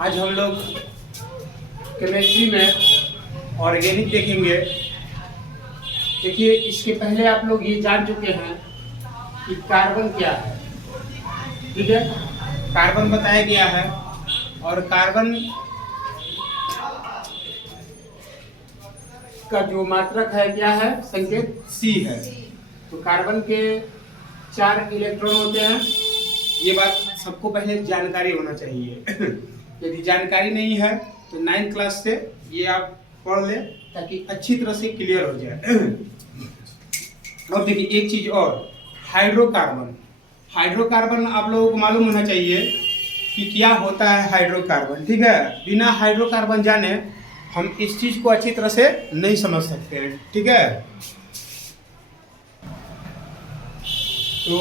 आज हम लोग केमिस्ट्री में ऑर्गेनिक देखेंगे। देखिए, इसके पहले आप लोग ये जान चुके हैं कि कार्बन क्या है। ठीक है, कार्बन बताया गया है और कार्बन का जो मात्रक है क्या है, संकेत C है। तो कार्बन के 4 इलेक्ट्रॉन होते हैं। ये बात सबको पहले जानकारी होना चाहिए। यदि जानकारी नहीं है तो 9th क्लास से ये आप पढ़ लें ताकि अच्छी तरह से क्लियर हो जाए। और देखिए एक चीज और, हाइड्रोकार्बन। हाइड्रोकार्बन आप लोगों को मालूम होना चाहिए कि क्या होता है हाइड्रोकार्बन। ठीक है, बिना हाइड्रोकार्बन जाने हम इस चीज को अच्छी तरह से नहीं समझ सकते हैं। ठीक है, तो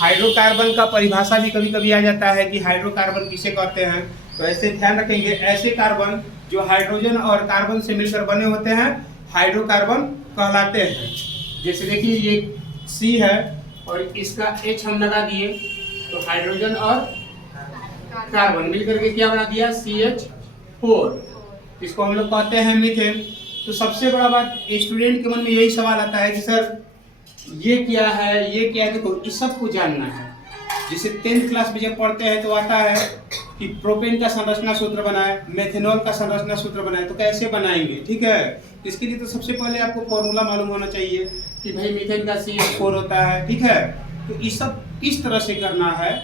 हाइड्रोकार्बन का परिभाषा भी कभी कभी आ जाता है कि हाइड्रोकार्बन किसे कहते हैं। तो ऐसे ध्यान रखेंगे, ऐसे कार्बन जो हाइड्रोजन और कार्बन से मिलकर बने होते हैं हाइड्रोकार्बन कहलाते हैं। जैसे देखिए ये C है और इसका H हम लगा दिए तो हाइड्रोजन और कार्बन मिलकर के क्या बना दिया, CH4। इसको हम लोग कहते हैं मीथेन। तो सबसे बड़ा बात स्टूडेंट के मन में यही सवाल आता है कि सर ये क्या है, ये क्या है। देखो इस सब को जानना है। जैसे 10th क्लास में जब पढ़ते हैं तो आता है कि प्रोपेन का संरचना सूत्र बनाए, मेथेनॉल का संरचना सूत्र बनाए, तो कैसे बनाएंगे। ठीक है, इसके लिए तो सबसे पहले आपको फॉर्मूला मालूम होना चाहिए कि भाई मीथेन का CH4 होता है। ठीक है, तो ये सब किस तरह से करना है,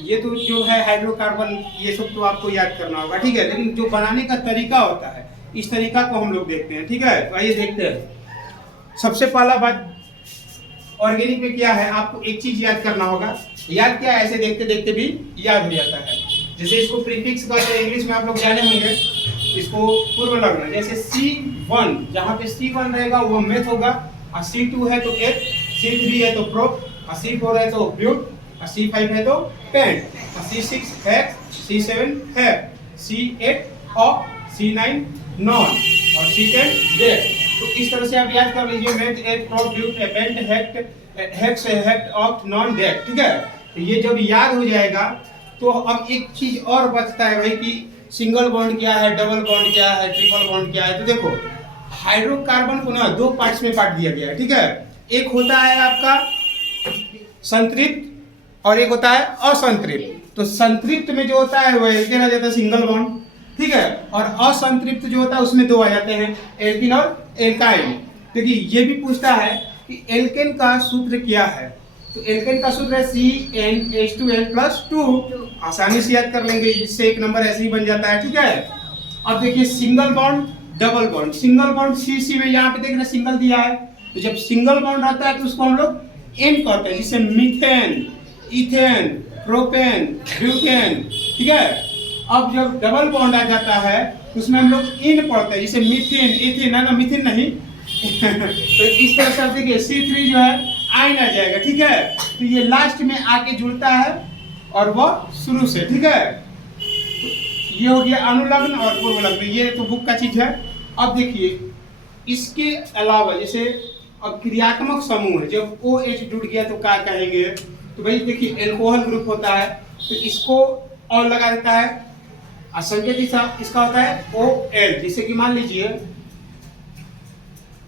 ये तो जो है हाइड्रोकार्बन, ये सब तो आपको याद करना होगा। ठीक है, लेकिन जो बनाने का तरीका होता है इस तरीका को हम लोग देखते हैं। ठीक है, तो आइए देखते हैं। सबसे पहला बात ऑर्गेनिक में क्या है, आपको एक चीज याद करना होगा। याद क्या है, ऐसे देखते देखते भी याद हो जाता है। जैसे इसको प्रीफिक्स कहते हैं, इंग्लिश में आप लोग जाने होंगे, इसको पूर्व लग्न। जैसे C1, जहाँ पे C1 रहेगा वो मेथ होगा, और C2 है तो एथ, C3 है तो प्रोप, और C4 है तो ब्यूट, और C5 है तो पेंट, और C6 हेक्स, C7 हेप, C8 ऑक, C9 नॉन, और C10 डेट। तो इस तरह से आप याद कर लीजिए, meth, eth, prop, but, pent, hex, hept, oct, non, dec. ठीक है, तो ये जब याद हो जाएगा तो अब एक चीज और बचता है भाई कि सिंगल बॉन्ड क्या है, डबल बॉन्ड क्या है, ट्रिपल बॉन्ड क्या है। तो देखो हाइड्रोकार्बन को ना 2 पार्ट्स में बांट दिया गया है। ठीक है, एक होता है आपका संतृप्त और एक होता है असंतृप्त। तो संतृप्त में जो होता है वो एल्केन आ जाता है, सिंगल बॉन्ड। ठीक है, और असंतृप्त जो होता है उसमें 2 आ जाते हैं, एल्किन और एल्काइल। देखिए ये भी पूछता है कि एल्केन का सूत्र क्या है। तो एल्केन का सूत्र है CnH2n+2। आसानी से याद कर लेंगे, इससे एक नंबर ऐसे ही बन जाता है। ठीक है, अब देखिए single bond, double bond. Single bond CC में यहाँ पे देख रहे सिंगल दिया है, तो जब सिंगल बॉन्ड रहता है तो उसको हम लोग N कहते हैं, जिससे मीथेन, इथेन, प्रोपेन, ब्यूटेन। ठीक है, अब जब डबल बॉन्ड आ जाता है तो उसमें हम लोग इन पढ़ते हैं, जैसे मीथेन, इथेन, ना मीथेन नहीं। तो इस तरह से देखिए C3 जो है आइन आ जाएगा। ठीक है, तो ये लास्ट में आके जुड़ता है और वो शुरू से। ठीक है, तो ये हो गया अनुलग्न और पूर्वलग्न, ये तो बुक का चीज है। अब देखिए इसके अलावा जैसे अब क्रियात्मक समूह है, जब OH जुड़ गया तो क्या कहेंगे। तो भाई देखिए एल्कोहल ग्रुप होता है तो इसको और लगा देता है, और संकेत इसका होता है OL। जैसे कि मान लीजिए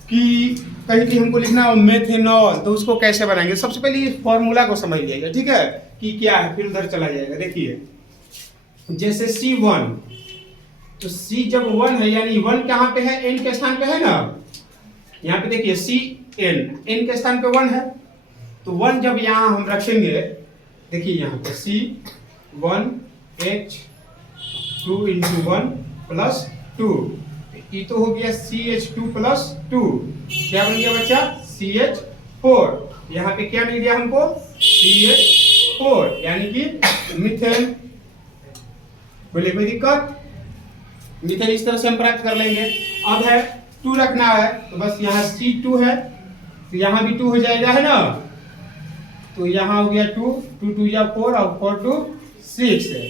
कि कहीं कहीं हमको लिखना है मेथेनॉल, तो उसको कैसे बनाएंगे। सबसे पहले इस फॉर्मूला को समझ लीजिएगा। ठीक है, कि क्या है, फिर उधर चला जाएगा। देखिए जैसे C1, तो C जब 1 है यानी 1 कहाँ पे है, N के स्थान पे है ना। यहाँ पे देखिए CN, N के स्थान पे 1 है, तो 1 जब यहाँ हम रखेंगे, देखिए यहाँ पे C1H2 × 1 + 2, ये तो हो गया CH2+2। क्या बन गया बच्चा, CH4। यहाँ पे क्या मिल गया हमको, CH4, यानी कि मीथेन। बोले कोई दिक्कत, मीथेन इस तरह से हम प्राप्त कर लेंगे। अब है 2 रखना है, तो बस यहाँ C2 है तो यहाँ भी 2 हो जाएगा, है ना। तो यहाँ हो गया 2, 2 2 या 4 और 4 2 6 है।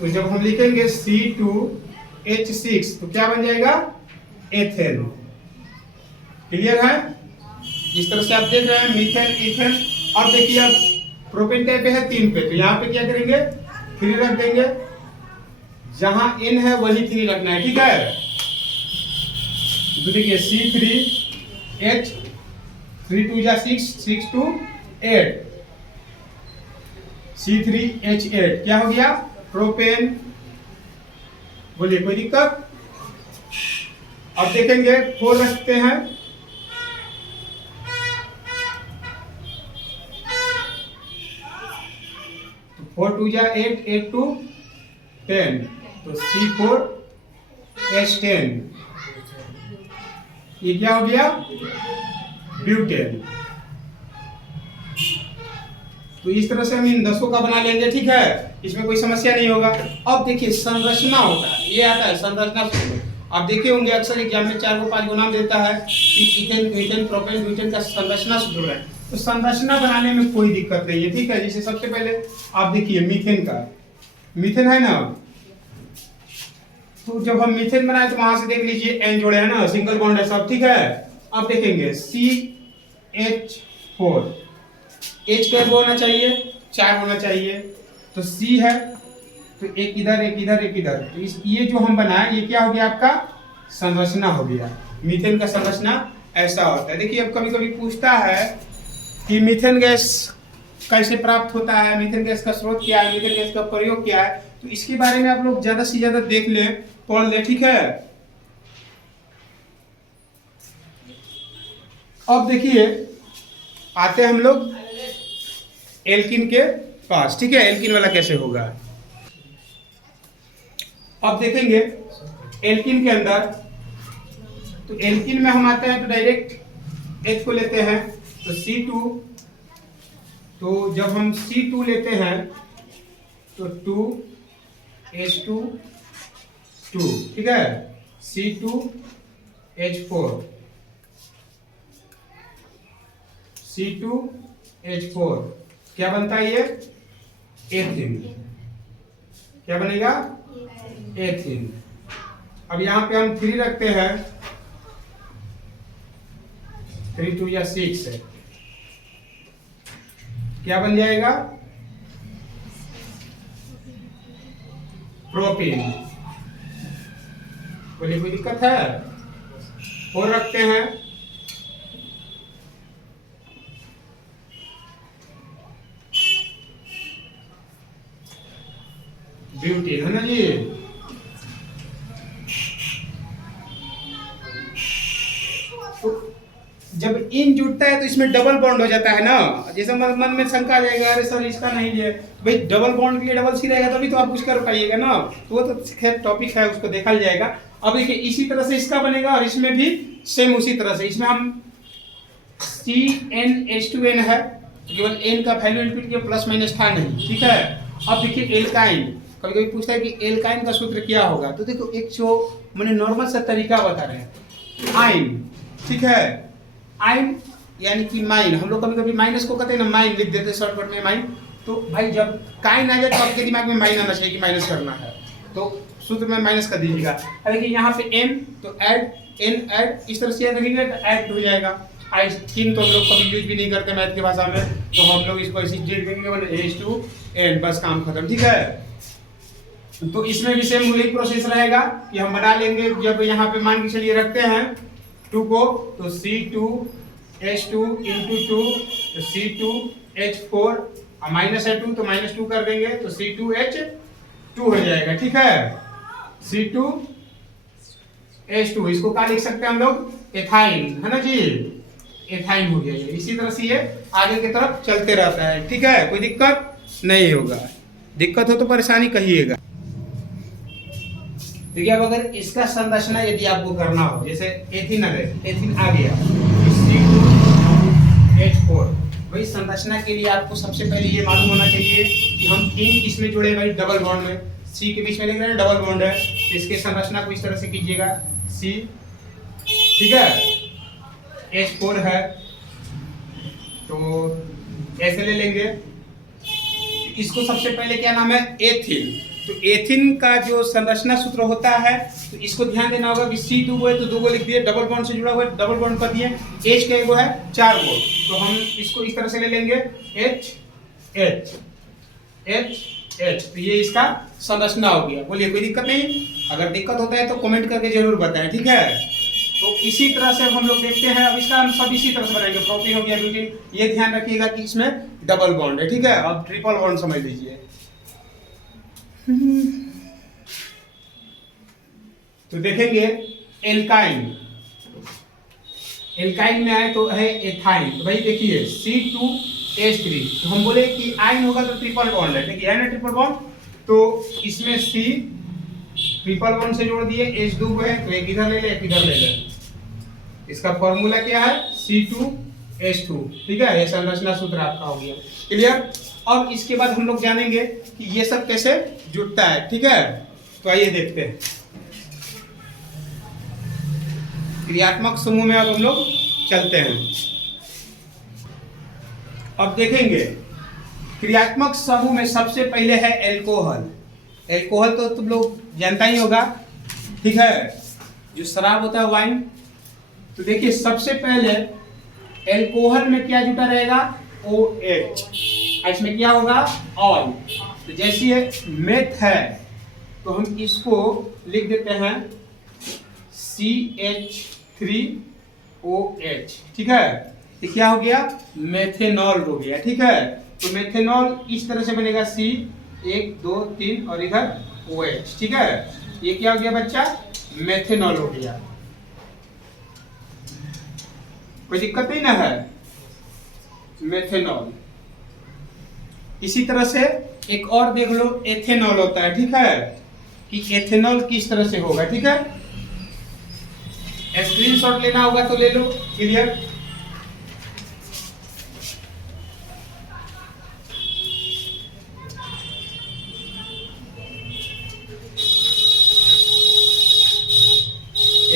तो जब हम लिखेंगे C2H6 तो क्या बन जाएगा, एथेन। क्लियर है, इस तरह से आप देख रहे हैं मीथेन, इथेन। और देखिए अब प्रोपेन क्या पे है 3 पे, तो यहाँ पे क्या करेंगे 3 रख देंगे, जहां N है वही 3 रखना है, ठीक है। तो देखिए C3H 3 2 6 6 2 8 C3H8 क्या हो गया प्रोपेन। बोलिए कोई दिक्कत। अब देखेंगे 4 रखते हैं, तो 4 2 8 8 2 10, तो C4H10 ये क्या हो गया ब्यूटेन। तो इस तरह से हम इन 10 का बना लेंगे, ठीक है, इसमें कोई समस्या नहीं होगा। अब देखिए संरचना होता है, ये आता है संरचना सूत्र। आप देखे होंगे अक्सर एग्जाम में 4 को 5 को नाम देता है कि इथेन मीथेन प्रोपेन ब्यूटेन का संरचना सूत्र है। तो संरचना बनाने में कोई दिक्कत नहीं है, ठीक है। जैसे सबसे पहले आप देखिए मीथेन का, मीथेन है ना, तो जब हम मीथेन बनाए तो वहां से देख लीजिए N जोड़े है ना, सिंगल बॉन्ड है सब, ठीक है। अब देखेंगे CH4 H क्या होना चाहिए 4 होना चाहिए, तो C है तो एक इधर एक इधर एक इधर, तो इस ये जो हम बनाए ये क्या हो गया आपका संरचना हो गया। मीथेन का संरचना ऐसा होता है। देखिए अब कभी कभी पूछता है कि मीथेन गैस कैसे प्राप्त होता है, मीथेन गैस का स्रोत क्या है, मीथेन गैस का प्रयोग क्या है, तो इसके बारे में आप लोग ज्यादा से ज्यादा देख ले, पढ़ ले, ठीक है। अब देखिए आते हैं हम लोग एल्किन के पास, ठीक है। एल्किन वाला कैसे होगा अब देखेंगे। एल्किन के अंदर, तो एल्किन में हम आते हैं तो डायरेक्ट H को लेते हैं, तो C2, तो जब हम C2 लेते हैं तो 2H2 2, ठीक है, C2H4 C2H4 क्या बनता है ये एथिन, क्या बनेगा एथिन। अब यहां पे हम 3 रखते हैं, 3 2 6 है, क्या बन जाएगा प्रोपेन। बोलिए कोई दिक्कत है। 4 रखते हैं, ब्यूटेन है ना जी। तो जब इन जुटता है तो इसमें डबल बॉन्ड हो जाता है ना। जैसे मन में शंका आ जाएगा अरे सर इसका नहीं है भाई, डबल बॉन्ड के लिए डबल सी रहेगा तभी तो आप कुछ कर पाइएगा ना, तो वो तो खैर टॉपिक है उसको देखा जाएगा। अब देखिए इसी तरह से इसका बनेगा और इसमें भी सेम उसी तरह से, इसमें हम CnH2n है, केवल n का वैल्यू इनपुट किया, प्लस माइनस था नहीं, ठीक है। अब देखिए एल्काइन, कभी कभी पूछता है कि एल्काइन का सूत्र क्या होगा, तो देखो एक जो मैंने नॉर्मल सा तरीका बता रहे हैं, आइन, ठीक है। आइन यानी कि माइन, हम लोग कभी कभी माइनस को कहते हैं ना, माइन लिख देते हैं शॉर्टकट में माइन। तो भाई जब काइन आ जाए तो आपके दिमाग में माइन आना चाहिए कि माइनस करना है, तो सूत्र में माइनस कर दीजिएगा। देखिए यहाँ पे m तो ऐड n ऐड, इस तरह से रखेंगे तो ऐड हो जाएगा। आई थिंक तो हम लोग कभी यूज भी नहीं करते मैथ की भाषा में, तो हम लोग इसको ऐसे लिखेंगे H2n, बस काम खत्म, ठीक है। तो इसमें भी सेम वही प्रोसेस रहेगा कि हम बना लेंगे। जब यहाँ पे मान के चलिए रखते हैं 2 को, तो C2H2 into 2, तो C2H4 माइनस है 2 तो माइनस 2 कर देंगे तो C2H2 हो जाएगा, ठीक है। C2H2 इसको क्या लिख सकते हैं हम लोग एथाइन, है ना जी, एथाइन हो गया ये। इसी तरह से ये आगे की तरफ चलते रहता है, ठीक है, कोई दिक्कत नहीं होगा। दिक्कत हो तो परेशानी कहिएगा। देखिए अब अगर इसका संरचना यदि आपको करना हो, जैसे एथिन आ गया C2H4, भाई संरचना के लिए आपको सबसे पहले ये मालूम होना चाहिए कि हम 3 किसमें जुड़े भाई डबल बॉन्ड में, C के बीच में लिख रहे हैं डबल बॉन्ड है, तो इसके संरचना को इस तरह से कीजिएगा C, ठीक है, H4 है तो ऐसे ले लेंगे। इसको सबसे पहले क्या नाम है एथिन, तो एथिन का जो संरचना सूत्र होता है तो इसको ध्यान देना होगा कि C 2 है तो 2 को लिख दिए, डबल बॉन्ड से जुड़ा हुआ है डबल बॉन्ड कर दिए, H का एगो है 4 को, तो हम इसको इस तरह से ले लेंगे एच एच एच, तो ये इसका संरचना हो गया। बोलिए कोई दिक्कत नहीं? अगर दिक्कत होता है तो कमेंट करके जरूर बताएं, ठीक है। तो इसी तरह से हम लोग देखते हैं, अब इसका हम सब इसी तरह से बनाएंगे। प्रोपीन हो गया, ब्यूटीन, ये ध्यान रखिएगा कि इसमें डबल बॉन्ड है, ठीक है। अब ट्रिपल बॉन्ड समझ लीजिए। तो देखेंगे एल्काइन, एल्काइन में आए तो है एथाइन, तो भाई देखिए C2H3, तो हम बोले कि आयन होगा तो ट्रिपल बॉन्ड है, देखिए है ना ट्रिपल बॉन्ड, तो इसमें C ट्रिपल बॉन्ड से जोड़ दिए, H दो है तो एक इधर ले ले एक इधर ले ले। इसका फॉर्मूला क्या है? C2H2, ठीक है। ये संरचना सूत्र आपका हो गया, क्लियर। अब इसके बाद हम लोग जानेंगे कि ये सब कैसे जुड़ता है, ठीक है। तो आइए देखते हैं क्रियात्मक समूह में। अब हम लोग चलते हैं, अब देखेंगे क्रियात्मक समूह में सबसे पहले है एल्कोहल। एल्कोहल तो तुम लोग जानता ही होगा, ठीक है, जो शराब होता है वाइन। तो देखिए सबसे पहले एल्कोहल में क्या जुटा रहेगा? OH, इसमें क्या होगा? ऑल। तो जैसे ये मेथ है तो हम इसको लिख देते हैं CH3OH, ठीक है। ये क्या हो गया? मेथेनॉल हो गया, ठीक है। तो मेथेनॉल इस तरह से बनेगा, C 1 2 3 और इधर OH, ठीक है। ये क्या हो गया बच्चा? मेथेनॉल हो गया। कोई दिक्कत नहीं ना है? मेथेनॉल। इसी तरह से एक और देख लो, एथेनॉल होता है, ठीक है, कि एथेनॉल किस तरह से होगा, ठीक है। स्क्रीनशॉट लेना होगा तो ले लो, क्लियर।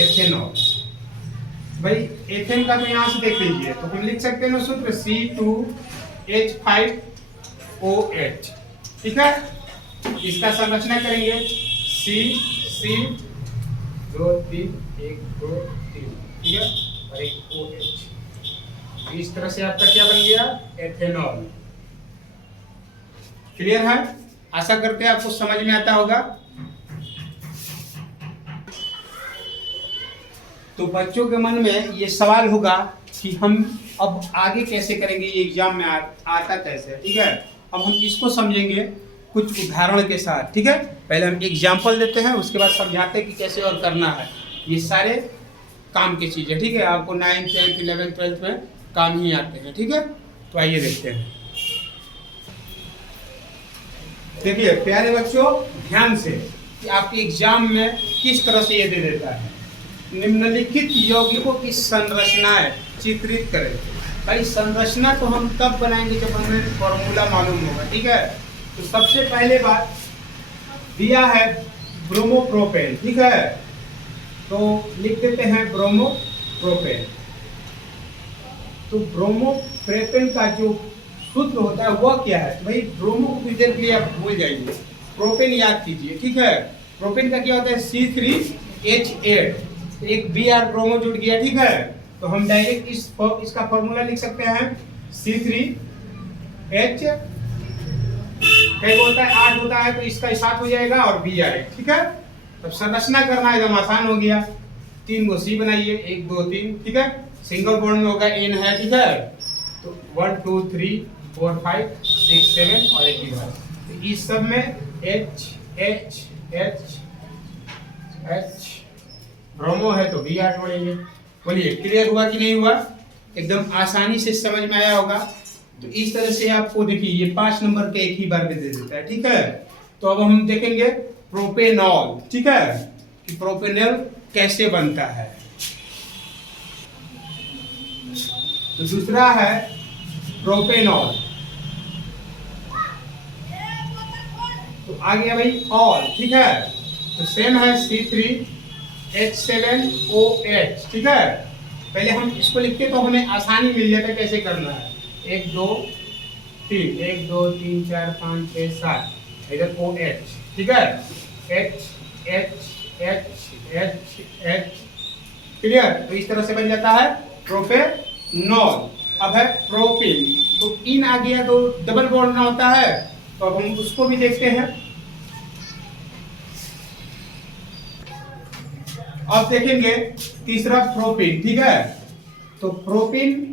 एथेनॉल, भाई एथेन का तो यहां से देख लीजिए, तो हम लिख सकते हैं ना सूत्र C2H5OH, ठीक है। इसका संरचना करेंगे C 2 3 1 2 3, ठीक है, और एक OH। इस तरह से आपका क्या बन गया? एथेनॉल। क्लियर है? आशा करते हैं आपको समझ में आता होगा। तो बच्चों के मन में ये सवाल होगा कि हम अब आगे कैसे करेंगे, ये एग्जाम में आता कैसे, ठीक है। अब हम इसको समझेंगे कुछ उदाहरण के साथ, ठीक है। पहले हम एग्जाम्पल देते हैं, उसके बाद समझाते हैं कि कैसे और करना है। ये सारे काम की चीजें, ठीक है, आपको 9th 10th 11th 12th में काम ही आते हैं, ठीक है। तो आइए देखते हैं। देखिए प्यारे बच्चों, ध्यान से कि आपके एग्जाम में किस तरह से ये दे देता है। निम्नलिखित यौगिकों की संरचनाएं चित्रित करें। भाई संरचना तो हम तब बनाएंगे जब हमें फॉर्मूला मालूम होगा, ठीक है। तो सबसे पहले बात दिया है ब्रोमोप्रोपेन, ठीक है, तो लिख देते हैं ब्रोमोप्रोपेन। तो ब्रोमोप्रोपेन का जो सूत्र होता है वह क्या है? तो भाई ब्रोमो को कुछ देर के लिए आप भूल जाइए, प्रोपेन याद कीजिए, ठीक है। प्रोपेन का क्या होता है? C3H8, एक Br ब्रोमो जुड़ गया, ठीक है। तो हम डायरेक्ट इसका फॉर्मूला लिख सकते हैं C3H, कई होता है 8 होता है तो इसका 7 हो जाएगा और Br, ठीक है। तब संरचना करना एकदम आसान हो गया। 3 गो C बनाइए, 1 2 3, ठीक है। सिंगल बॉन्ड में होगा N है, ठीक है। तो 1 2 3 4 5 6 7 और एक इधर, तो इस सब में H H H H bromo है तो Br जोड़ेंगे। बोलिए क्लियर हुआ कि नहीं हुआ? एकदम आसानी से समझ में आया होगा। तो इस तरह से आपको देखिए ये 5 नंबर के एक ही बार में दे देता है, ठीक है। तो अब हम देखेंगे प्रोपेनॉल, ठीक है, कि प्रोपेनॉल कैसे बनता है। तो दूसरा है प्रोपेनॉल। तो आ गया भाई ऑल, ठीक है। तो सेम है C3H7OH, ठीक है। पहले हम इसको लिखते तो हमें आसानी मिल जाता कैसे करना है। 1 2 3 1 2 3 4 5 6 7, इधर OH, ठीक है। H H H H H, clear. तो इस तरह से बन जाता है प्रोपेनॉल। अब है प्रोपिन, तो इन आ गया तो डबल बॉन्ड ना होता है, तो अब हम उसको भी देखते हैं। अब देखेंगे तीसरा प्रोपिन, ठीक है। तो प्रोपिन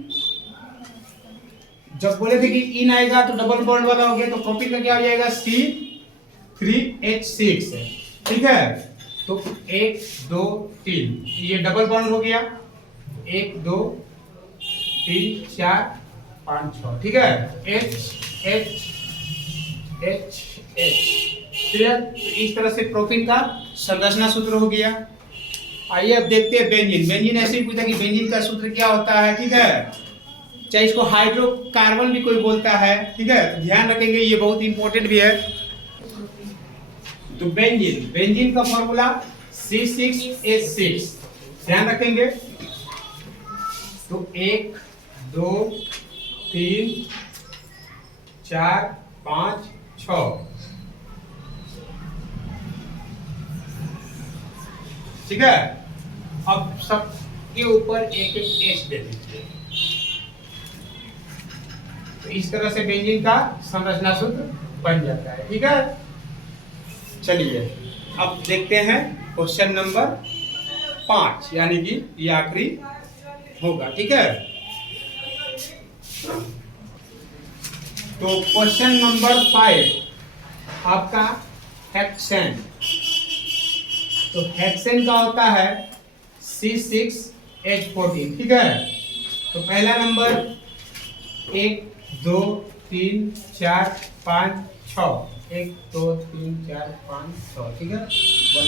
जब बोले थे कि इन आएगा तो डबल बॉन्ड वाला हो गया, तो प्रोपिन का क्या हो जाएगा C3H6, ठीक है। तो 1 2 3 ये डबल बॉन्ड हो गया, 1 2 3 4 5 6, ठीक है। H H H H, clear. तो इस तरह से प्रोपिन का संरचना सूत्र हो गया। आइए अब देखते हैं बेंजीन। बेंजीन ऐसे ही पूछा कि बेंजीन का सूत्र क्या होता है, ठीक है। चाहे इसको हाइड्रोकार्बन भी कोई बोलता है, ठीक है, तो ध्यान रखेंगे, ये बहुत इंपॉर्टेंट भी है। तो बेंजीन का फॉर्मूला C6H6, ध्यान रखेंगे। तो 1 2 3 4 5 6, ठीक है। अब सब के ऊपर एक H दे दीजिए। तो इस तरह से बेंजीन का संरचना सूत्र बन जाता है, ठीक है। चलिए अब देखते हैं क्वेश्चन नंबर 5, यानी कि ये आखिरी होगा, ठीक है। तो क्वेश्चन नंबर 5 आपका हेक्सेन। तो हेक्सेन का होता है C6H14, ठीक है। तो पहला नंबर 1 2 3 4 5 6, 1 2 3 4 5 6, ठीक है। 1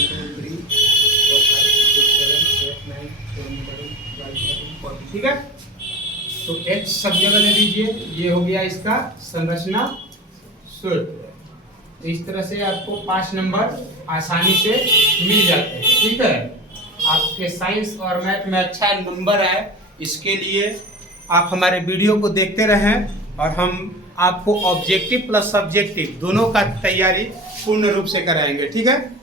2 3 4 5 6 7 8 9 10 11 12 13 14, ठीक है। तो H सब जगह दे दीजिए। ये हो गया इसका संरचना सूत्र। तो इस तरह से आपको 5 नंबर आसानी से मिल जाते हैं, ठीक है। आपके साइंस और मैथ में अच्छा नंबर आए, इसके लिए आप हमारे वीडियो को देखते रहें, और हम आपको ऑब्जेक्टिव प्लस सब्जेक्टिव दोनों का तैयारी पूर्ण रूप से कराएंगे, ठीक है।